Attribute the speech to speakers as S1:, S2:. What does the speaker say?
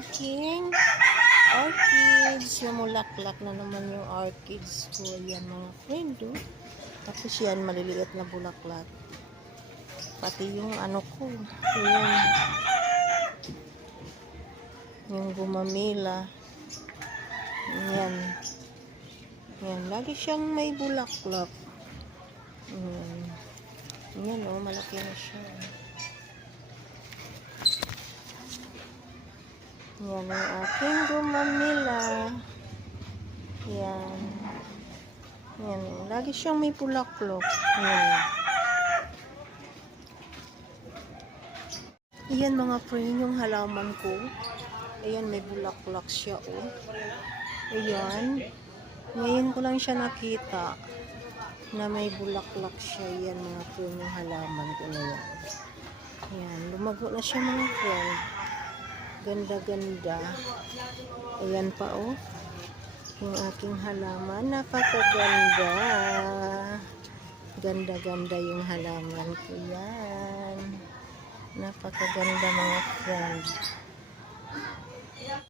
S1: aking orchids. Namulaklak na naman yung orchids ko. Ayan mga friend. Oh. Tapos yan, maliliit na bulaklak. Pati yung ano ko. Ayan. Yung gumamila. Yan. Yan. Lagi siyang may bulaklak. Yan. Yan oh, malaki na siya. Yan ang aking gumamila. Yan. Yan. Lagi siyang may bulaklak. Yan. Ayan mga friend, yung halaman ko. Ayan, may bulaklak siya, oh. Ayan. Ngayon ko lang siya nakita na may bulaklak siya. Ayan, mga friend, yung halaman ko na yan. Ayan, lumago na siya, mga friend. Ganda-ganda. Ayan pa, oh. Yung aking halaman, napakaganda. Ganda-ganda yung halaman ko yan. Napakaganda mga friend.